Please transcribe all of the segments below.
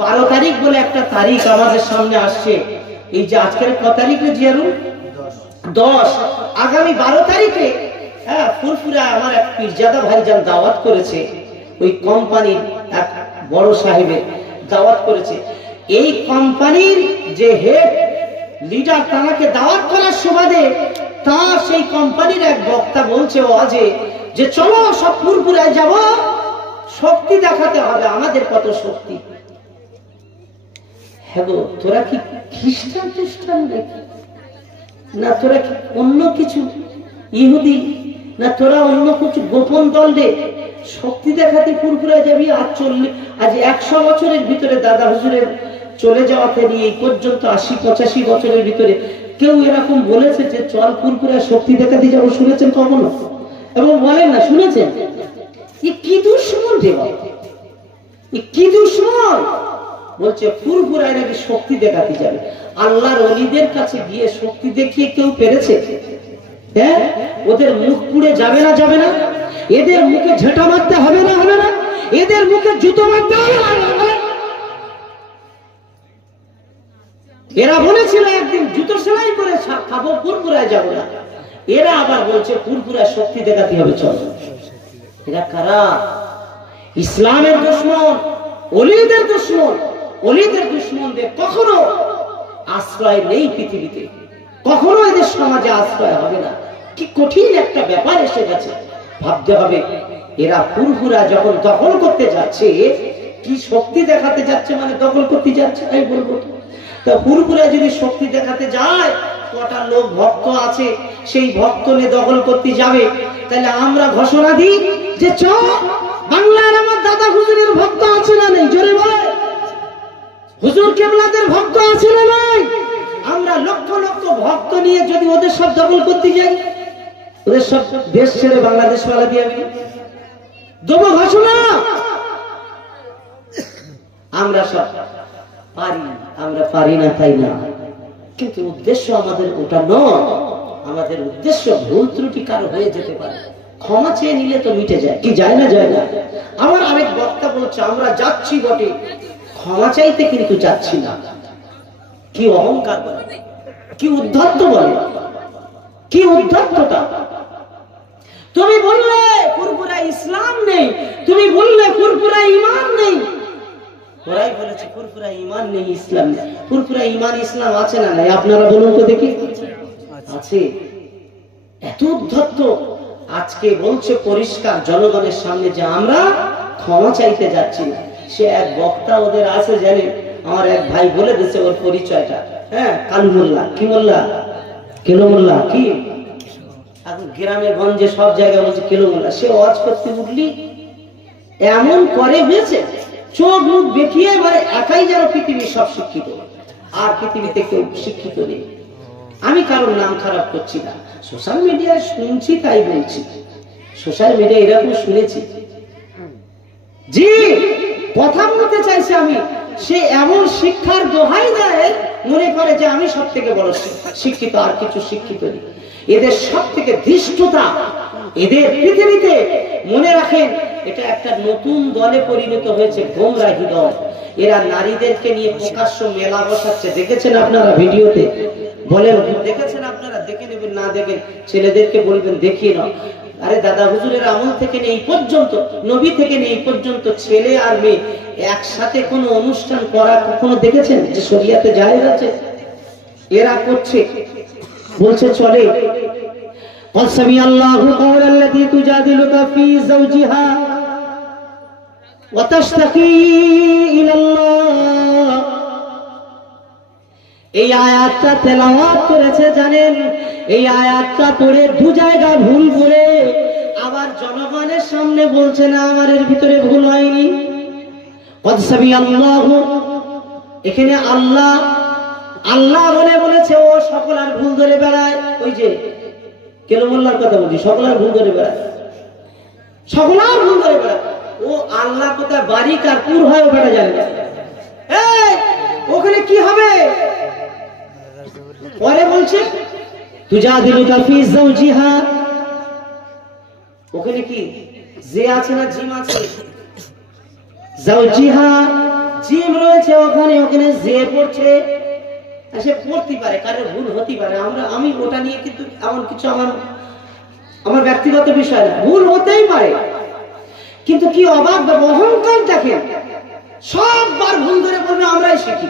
12 তারিখ বলে একটা তারিখ আমাদের সামনে আসছে। এই যে আজকের কত তারিখে জিয়ারুল? 10। আগামী 12 তারিখে ফুরফুরায় আমার এক পীরজাদা ভাইজান দাওয়াত করেছে, ওই কোম্পানির এক বড় সাহেবের দাওয়াত করেছে। এই কোম্পানির যে হেড লিডার তাকে দাওয়াত করার সুবাদে তা সেই কোম্পানির এক বক্তা বলছে ওয়াজে যে চলো সব ফুরফুরায় যাব, শক্তি দেখাতে হবে, আমাদের কত শক্তি। হ্যাঁ গো, তোরা কি খ্রিস্টান না তোরা কি অন্য কিছু ইহুদি, না তোরা অন্য কিছু গোপন দল রে? শক্তি দেখাতে ফুরফুরায় যাবি? আজ 100 বছরের ভিতরে দাদা হুজুরের চলে যাওয়াতে নিয়ে এই পর্যন্ত 80-85 বছরের ভিতরে কেউ এরকম বলেছে যে চল ফুরফুরায় শক্তি দেখাতে যাবো? শুনেছেন কখনো? এবং বলেন না, শুনেছেন? কি দুশ্মন রে বাবা, কি দুশ্মন! বলছে ফুরফুরায় নাকি শক্তি দেখাতে যাবে। আল্লাহর ওলিদের কাছে গিয়ে শক্তি দেখিয়ে কেউ পেরেছে? হ্যাঁ, ওদের মুখ পুড়ে যাবে না? যাবে না? এদের মুখে ঝেঁটা মারতে হবে না? হবে না? এদের মুখে জুতো মারতে হবে না? এরা বলেছিল একদিন জুতো সেলাই করে খাবো, ফুরফুরায় যাবো না। এরা আবার বলছে ফুরফুরায় শক্তি দেখাতে হবে, চল। এরা কারা? ইসলামের দুশমন, ওলিদের দুশমন। ওলিদের দুশমনদের কখনো আশ্রয় নেই পৃথিবীতে, কখনো এদের সমাজে আশ্রয় হবে না। কি কঠিন একটা ব্যাপার এসে গেছে, ভাবতে হবে। এরা ফুরফুরা যখন দখল করতে যাচ্ছে, কি শক্তি দেখাতে যাচ্ছে, মানে দখল করতে যাচ্ছে, তাই বলবো। তা ফুরফুরা যদি শক্তি দেখাতে যায়, কটা লোক ভক্ত আছে সেই ভক্ত নিয়ে দখল করতে যাবে, তাহলে আমরা ঘোষণা দিই যে চল, বাংলার আমার দাদা হুজুরের ভক্ত আছে না নেই? জোরে বলে। হুজুর কেবলাদের ভক্ত আছে না নাই? আমরা লক্ষ লক্ষ ভক্ত নিয়ে যদি ওদের সব দখল করতে যাই, ওদের সব দেশ ছেড়ে বাংলাদেশ পালা দিয়ে আমি দেবো ঘোষণা। আমরা সব পারি, আমরা পারি না তাই না, কিন্তু উদ্দেশ্য আমাদের ওটা নয়। আমাদের উদ্দেশ্য ভুল ত্রুটি কারো হয়ে যেতে পারে, ক্ষমা চেয়ে নিলে তো মিটে যায়। কি যায় না? যায় না। আমার আরেক বক্তা বলছে আমরা যাচ্ছি বটে, ক্ষমা চাইতে কিন্তু যাচ্ছি না। কি অহংকার বলে, কি উদ্ধত্ত বলে, কি উদ্ধত্তটা! তুমি বললে ফুরফুরা ইসলাম নেই, তুমি বললে ফুরফুরা ঈমান নেই। ওরাই বলেছে ফুরফুরা ঈমান নেই, ইসলাম নেই। ফুরফুরা ঈমান ইসলাম আছে না নাই? আপনারা বলুন তো দেখি। আছে। এত উদ্ধত্ত। আজকে বলছে পরিষ্কার জনগণের সামনে যে আমরা ক্ষমা চাইতে যাচ্ছি না। সে এক বক্তা ওদের আছে, জানেন? আমার এক ভাই বলে দিয়েছে ওর পরিচয়টা। হ্যাঁ, কালু মোল্লা। কি মোল্লা? কেলো মোল্লা। কি এখন গ্রামে গঞ্জে সব জায়গায় বলছে কেলো মোল্লা। সে ওয়াজ করতে উঠলি এমন করে হয়েছে, চোখ মুখ দেখিয়ে মানে একাই যেন পৃথিবীর সব শিক্ষিত, আর পৃথিবীতে কেউ শিক্ষিত নেই। আমি কারোর নাম খারাপ করছি না, সোশ্যাল মিডিয়ায় শুনছি তাই বলছি। সোশ্যাল মিডিয়ায় এরকম শুনেছি। জি, কথা বলতে চাইছি আমি। সে এমন শিক্ষার দোহাই দেয়, মনে করে যে আমি সব থেকে বড় শিক্ষিত, আর কিছু শিক্ষিত নেই। এদের সব থেকে ধৃষ্টতা, এদের পৃথিবীতে মনে রাখেন এটা একটা নতুন দলে পরিণত হয়েছে, গোমরাহি দল। এরা নারীদেরকে নিয়ে প্রকাশ্য মেলা বসাচ্ছে, দেখেছেন আপনারা ভিডিওতে? বলেন, দেখেছেন আপনারা? দেখে নেবেন, না দেখেন ছেলেদেরকে বলবেন দেখিয়ে নাও। আরে দাদা হুজুরের আমল থেকে নেই পর্যন্ত, নবী থেকে নেই পর্যন্ত ছেলে আর মেয়ে একসাথে কোনো অনুষ্ঠান করা কখনো দেখেছেন যে শরিয়াতে জায়েজ আছে? এরা করছে, বলছে চলে। قد سمع الله قول التي تجادلك في زوجها وتشتكي إلى الله। এই আয়াতটা তেলাওয়াত করেছে, জানেন? এই আয়াতটা পড়ে দু জায়গা ভুল করে আবার জনগণের সামনে বলছে না আমার এর ভিতরে ভুল হয়নি। قد سمع الله, এখানে আল্লাহ আল্লাহ বলে বলেছে, ও সকল আর ভুল ধরে বেড়ায়। ওই যে কেন মোল্লার কথা বলছি, সকল আর ভুল ধরে বেড়ায়, সকল আর ভুল ধরে বেড়ায়। ও আল্লাহ কোথায় বাড়ি কার পুর হয় ও বেড়া জানে না। ওখানে কি হবে পরে বলছে তুজাদিলুকা ফি যাওজিহা, ওখানে কি যে আছে না জিম আছে? যাওজিহা জিম রয়েছে ওখানে যে পড়ছে সে পড়তে পারে, কারোর ভুল হতে পারে। আমি ওটা নিয়ে কিন্তু এমন কিছু আমার ব্যক্তিগত বিষয় না, ভুল হতেই পারে। কিন্তু কি অবাক অহংকার দেখেন, সববার ভুল ধরে বলবে আমরাই শিখি।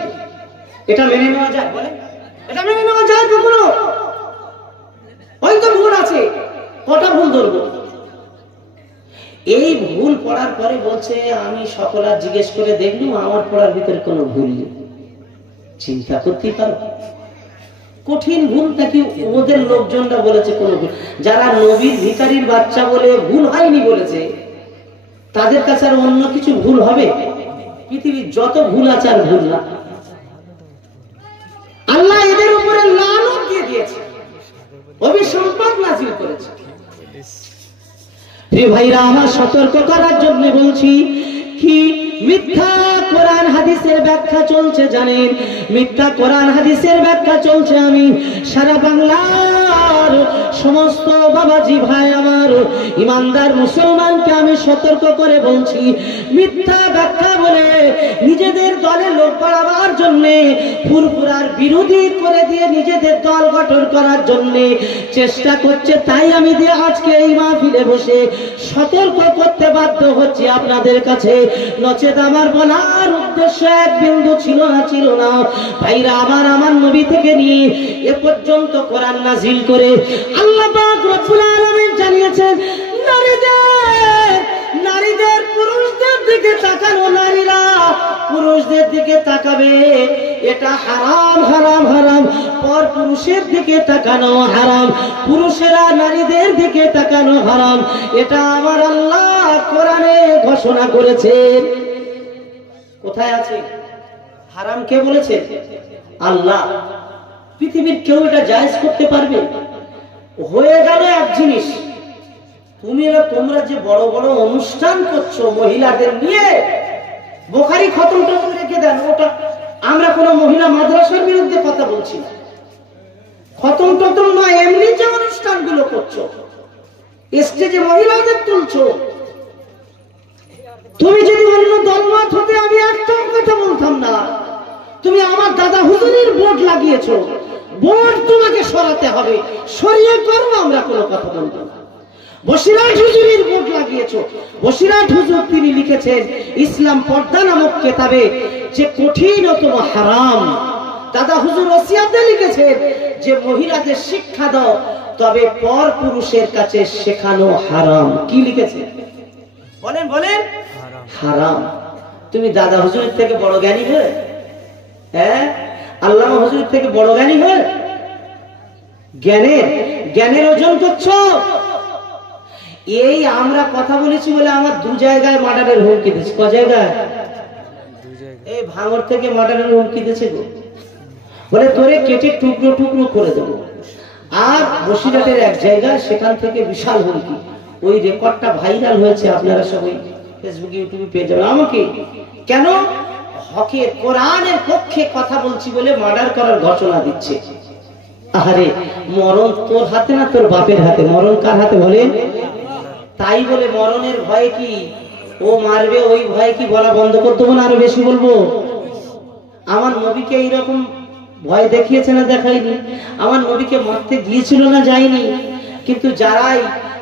এটা মেনে নেওয়া যায়? বলে এটা মেনে নেওয়া যায় কখনো? হয়তো ভুল আছে, কটা ভুল ধরবো? এই ভুল পড়ার পরে বলছে আমি সকলার জিজ্ঞেস করে দেখলুম আমার পড়ার ভিতরে কোনো ভুল নেই। চিন্তা করতে পারো কঠিন ভুল নাকি ওদের লোকজনরা বলেছে কোনো ভুল? যারা নবীর ভিখারির বাচ্চা বলে ভুল হয়নি বলেছে, তাদের কাছে আর অন্য কিছু ভুল হবে? পৃথিবীর যত ভুল আছে আর ভুল না। আল্লাহ এদের উপরে লানত দিয়ে দিয়েছে, অভিসম্পাদ নাযিল করেছে। প্রিয় ভাইরা আমার, সতর্ক করার জন্য বলছি, কি মিথ্যা কোরআন হাদিসের ব্যাখ্যা চলছে জানেন? মিথ্যা কোরআন হাদিসের ব্যাখ্যা চলছে। আমি সারা বাংলার সমস্ত বাবাজি ভাই আমার, ইমানদার মুসলমানকে আমি সতর্ক করে বলছি, মিথ্যা ব্যাখ্যা বলে নিজেদের দলে লোক বাড়াবার জন্য, ফুরফুরার বিরোধী করে দিয়ে নিজেদের দল গঠন করার জন্য চেষ্টা করছে। তাই আমি দিয়ে আজকে এই মাহফিলে বসে সতর্ক করতে বাধ্য হচ্ছি আপনাদের কাছে। নচেত আমার বলার উদ্দেশ্য এক বিন্দু ছিল না। ভাইরা আমার নবী থেকে নিয়ে এ পর্যন্ত কোরআন নাযিল করে আল্লাহ পাক রব্বুল আলামিন জানিয়েছেন, নারীদের পুরুষদের দিকে তাকানো, নারীরা পুরুষদের দিকে তাকাবে, এটা হারাম হারাম হারাম। পর পুরুষের দিকে তাকানো হারাম, পুরুষেরা নারীদের দিকে তাকানো হারাম। এটা আমার আল্লাহ কোরআনে ঘোষণা করেছেন। কোথায় আছে? হারাম কে বলেছে? আল্লাহ। পৃথিবীর কেউ এটা জায়েজ করতে পারবে? হয়ে গেল এক জিনিস, তোমরা যে বড় বড় অনুষ্ঠান করছো মহিলাদের নিয়ে, বুখারী খতম টতম রেখে দেন, ওটা আমরা কোন মহিলা মাদ্রাসার বিরুদ্ধে কথা বলছি না। খতম টতম নয়, এমনি যে অনুষ্ঠানগুলো করছো, স্টেজে মহিলাদের তুলছো, তুমি যদি অন্য দলমত হতে আমি একটাও কথা বলতাম না। তুমি আমার দাদা হুজুরের বোর্ড লাগিয়েছো, বোর্ড তোমাকে সরাতে হবে, সরিয়ে করো, আমরা কোনো কথা বলবো না। বসিরাট হুজুরের বোর্ড লাগিয়েছো, বসিরাট হুজুর তিনি লিখেছেন ইসলাম পর্দা নামক কিতাবে যে কঠিনতম হারাম। দাদা হুজুর ওসিয়াতে লিখেছেন যে মহিলাদের শিক্ষা দাও, তবে পর পুরুষের কাছে শেখানো হারাম। কি লিখেছে বলেন? হারাম। তুমি দাদা হুজুরের থেকে বড় জ্ঞানী হয়ে, হ্যাঁ, আল্লামা হুজুরের থেকে বড় জ্ঞানী হয়ে জ্ঞানের ওজন করছো। এই আমরা কথা বলেছি বলে আমার 2 জায়গায় মার্ডারের হুমকি দিচ্ছে। ক জায়গায়? এই ভাঙড় থেকে মার্ডারের হুমকি দিচ্ছে গো, বলে তোরে কেটে টুকরো টুকরো করে দেবো। আর বসিরহাটের এক জায়গায়, সেখান থেকে বিশাল হুমকি। ওই রেকর্ডটা ভাইরাল হয়েছে, আপনারা সবাই ফেসবুক ইউটিউবে পেয়ে যাবেন। আমাকে কেন? হকের কোরআনের পক্ষে কথা বলছি বলে মার্ডার করার ঘটনা দিচ্ছে। আরে মরণ তোর হাতে না, তোর বাপের হাতে। মরণ কার হাতে বলেন? তাই বলে মরণের ভয়ে কি ও মারবে ওই ভয়ে কি বলা বন্ধ করতে হবে না আরো বেশি বলবো? আমার নবীকে এইরকম ভয় দেখিয়েছে না দেখায়নি? আমার নবীকে মারতে গিয়েছিল না যায়নি? কিন্তু যারাই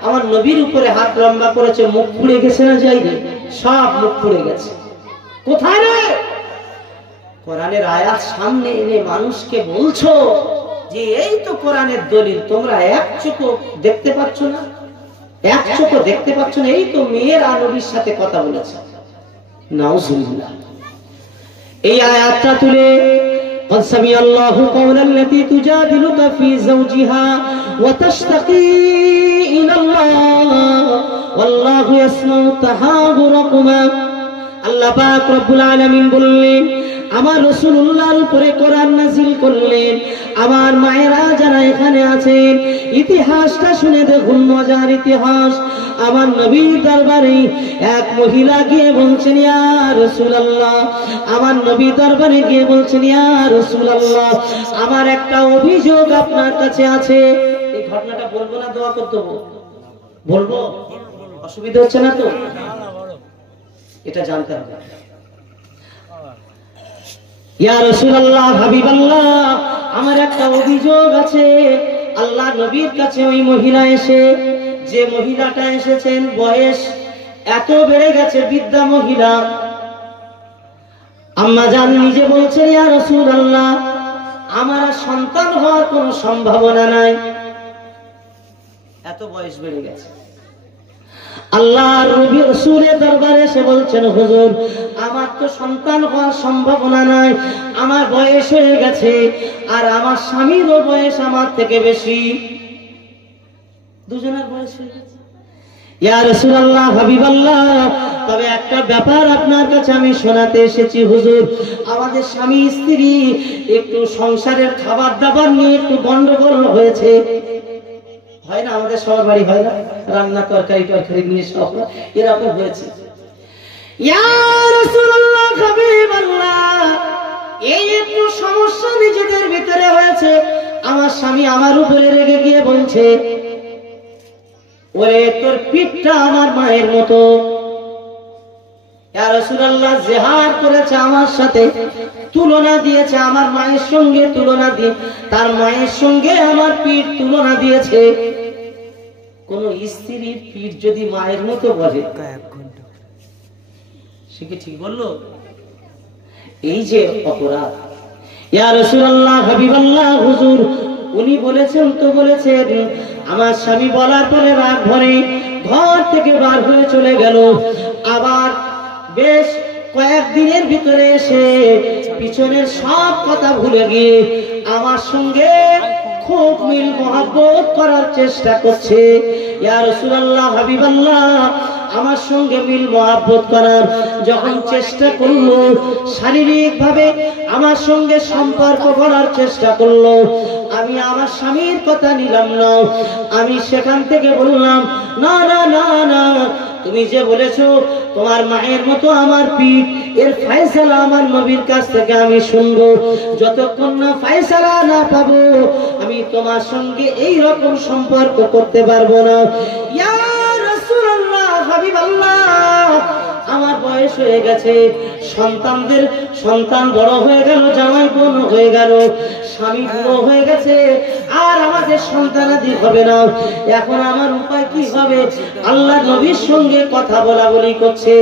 আমার নবীর উপরে হাত লম্বা করেছে মুখ পুড়ে গেছে না যায়নি? সব মুখ পুড়ে গেছে। কোথায় রে? কোরআনের আয়াত সামনে এনে মানুষকে বলছো যে এই তো কোরআনের দলিল, তোমরা এক চোখে দেখতে পাচ্ছ না? এক চোখে দেখতে পাচ্ছ না? এই তো মেয়ের নবীর সাথে কথা বলেছে। নাউজুবিল্লাহ। এই আয়াতটা তুলে قد سمع الله قول التي تجادلك في زوجها وتشتكي إلى الله والله يسمع تحاوركما। আল্লাহ পাক রব্বুল আলামিন বললেন, আমার রাসূলুল্লাহর উপরে কোরআন নাযিল করলেন। আমার মায়েরা যারা এখানে আছেন, ইতিহাসটা শুনে দেখুন, মজার ইতিহাস। আমার নবীর দরবারে এক মহিলা গিয়ে বলছেন, ইয়া রাসূলুল্লাহ, আমার নবীর দরবারে গিয়ে বলছেন, ইয়া রাসূলুল্লাহ, আমার একটা অভিযোগ আপনার কাছে আছে। এই ঘটনাটা বলবো না দোয়া করতে বলবো? অসুবিধা হচ্ছে না তো? এটা জানতে হবে। ইয়া রাসূলুল্লাহ, হাবিবাল্লাহ, আমার একটা অভিযোগ আছে। আল্লাহ নবীর কাছে ওই মহিলা এসে, যে মহিলাটা এসেছেন বয়স এত বেড়ে গেছে, বৃদ্ধা মহিলা, আম্মা জান নিজে বলছেন, ইয়া রাসূলুল্লাহ, আমার সন্তান হওয়ার কোনো সম্ভাবনা নাই, এত বয়স বেড়ে গেছে। আল্লাহর নবী রাসূলের দরবারে এসে বলছেন, হুজুর, আমার তো সন্তান হওয়ার সম্ভাবনা নাই, আমার বয়স হয়ে গেছে, আর আমার স্বামীরও বয়স আমার থেকে বেশি, দুজনের বয়স হয়ে গেছে। ইয়া রাসূলুল্লাহ, হাবিবাল্লাহ, তবে একটা ব্যাপার আপনার কাছে আমি শোনাতে এসেছি হুজুর, আমাদের স্বামী স্ত্রী একটু সংসারের খাবার দাবার নিয়ে একটু গন্ডগোল হয়েছে। হয় না, আমাদের সবার বাড়ি হয় না, রান্না তরকারি নিয়ে সব এরকম হয়েছে। ইয়া রাসূলুল্লাহ, হাবিবাল্লাহ, এই একটু সমস্যা নিজেদের ভিতরে হয়েছে। আমার স্বামী আমার উপরে রেগে গিয়ে বলছে, ওরে তোর পিঠটা আমার মায়ের মতো। ইয়া রাসূলুল্লাহ, জিহার করেছে আমার সাথে, তুলনা দিয়েছে আমার মায়ের সঙ্গে, তুলনা দিয়ে তার মায়ের সঙ্গে আমার পিঠ তুলনা দিয়েছে। কোন স্ত্রীর পিঠ যদি মায়ের মতো বলে, সে কি ঠিক বললো? এই যে অপরাধ। ইয়া রাসূলুল্লাহ, হাবিবাল্লাহ, হুজুর, উনি বলেছেন তো বলেছেন। আমার স্বামী বলার পরে রাগ ভরে ঘর থেকে বার হয়ে চলে গেল। আবার বেশ কয়েকদিনের ভিতরে এসে পিছনের সব কথা ভুলে গিয়ে আমার সঙ্গে খুব মিল মহব্বত করার চেষ্টা করছে। ইয়া রাসূলুল্লাহ, হাবিবাল্লাহ, আমার সঙ্গে মিল মহব্বত করার যখন চেষ্টা করলো, শারীরিক ভাবে আমার সঙ্গে সম্পর্ক করার চেষ্টা করলো, আমি আমার স্বামীর কথা নিলাম না। আমি সেখান থেকে বললাম, না না না না, তুমি যে বলেছো তোমার মায়ের মতো আমার পিঠ, এর ফয়সালা আমার নবীর কাছ থেকে আমি শুনবো। যতক্ষণ না ফয়সালা না পাবো, আমি তোমার সঙ্গে এই রকম সম্পর্ক করতে পারবো না। ইয়া রাসূলুল্লাহ, হাবিবাল্লাহ, আমার বয়স হয়ে গেছে, সন্তান বড় হয়ে গেল, জামাই বোন হয়ে গেল, স্বামী বুড়ো হয়ে গেছে, আর আমাদের সন্তানাদি হবে না। এখন আমার উপায় কি হবে? আল্লাহ নবীর সঙ্গে কথা বলা বলি করছে।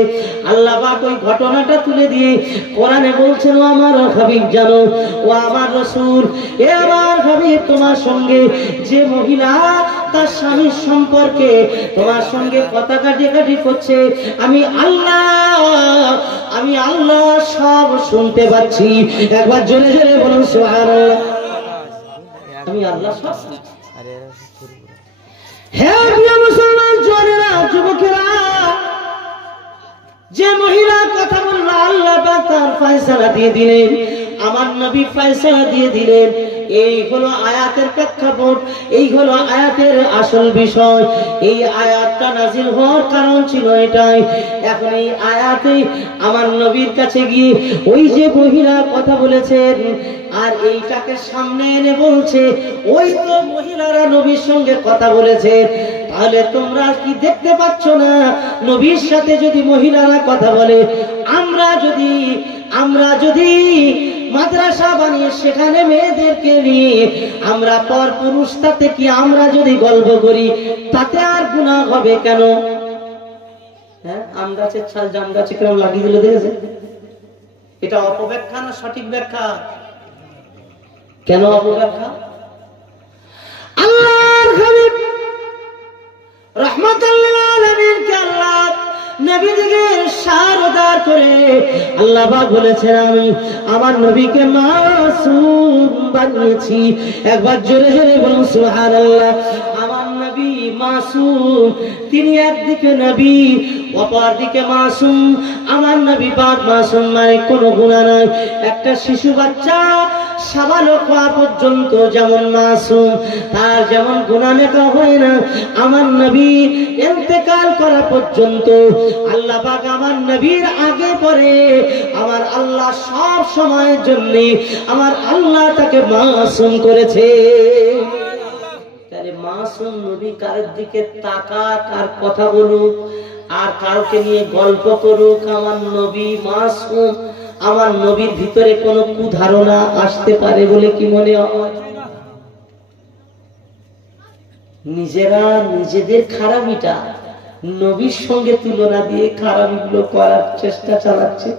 আল্লাহ পাক ওই ঘটনাটা তুলে দিয়ে কোরআনে বলছেন, ও আমার হাবিব জানো, ও আমার রাসূল, এ আমার হাবিব, তোমার সঙ্গে যে মহিলা তার স্বামীর সম্পর্কে তোমার সঙ্গে কথা কাটাকাটি করছে, আমি আল্লাহ সব শুনতে পাচ্ছি। একবার জোরে জোরে বলুন সুবহানাল্লাহ। আমি আল্লাহ সব শুনছি। হে প্রিয় মুসলমান জওয়ানেরা, যুবকেরা, যে মহিলা কথা বলল, আল্লাহ পাক তার ফয়সালা দিয়ে দিলেন, আমার নবী ফয়সালা দিয়ে দিলেন। এই হলো আয়াতের প্রেক্ষাপট, এই হলো আয়াতের আসল বিষয়। এই আয়াতটা নাজিল হওয়ার কারণ ছিল এটাই। এখন এই আয়াতে আমার নবীর কাছে গিয়ে ওই যে মহিলা কথা বলেছেন, আর এইটাকে সামনে এনে বলছে, ওই তো মহিলারা নবীর সঙ্গে কথা বলেছে। তাহলে তোমরা কি দেখতে পাচ্ছ না, নবীর সাথে যদি মহিলারা কথা বলে, আমরা যদি মাদ্রাসা বানিয়ে সেখানে মেয়েদেরকে নিয়ে আমরা পর পুরুষ, তাতে কি আমরা যদি গল্প করি, তাতে আর গুনাহ হবে কেন? হ্যাঁ, আম গাছের ছাল জাম গাছে কেন লাগিয়ে দিল, দেখেছে? এটা অপব্যাখ্যা না সঠিক ব্যাখ্যা? কেন অপব্যাখ্যা? আল্লাহর হাবিব রাহমাতাল লিল আলামিন কে আল্লাহ নবীকে শারদার করে আল্লাহ পাক বলেছেন, আমি আমার নবীকে মাসুম বানিয়েছি। একবার জোরে জোরে বলুন সুবহানাল্লাহ। আমার নবী মাসুম, তিনি একদিকে নবী, অপর দিকে মাসুম। আমার নবী পাক মাসুম, মানে কোনো গুনাহ নাই। একটা শিশু বাচ্চা সাবালক হওয়া পর্যন্ত যেমন মাসুম, তার যেমন গুনাহ লেখা হয় না, আমার নবী ইন্তেকাল করা পর্যন্ত আল্লাহ পাক আমার নবীর আগে পরে আমার আল্লাহ সব সময়ের জন্য আমার আল্লাহ তাকে মাসুম করেছে। তাহলে মাসুম নবী কারোর দিকে তাকাক আর কথা বলুক আর কাউকে নিয়ে গল্প করুক, আমার নবী মাসুম, আমার নবীর ভিতরে কোনো কুধারণা আসতে পারে বলে কি মনে হয়? নিজেরা নিজেদের খারাপিটা নবীর সঙ্গে তুলনা দিয়ে খারাপিগুলো করার চেষ্টা চালাচ্ছে।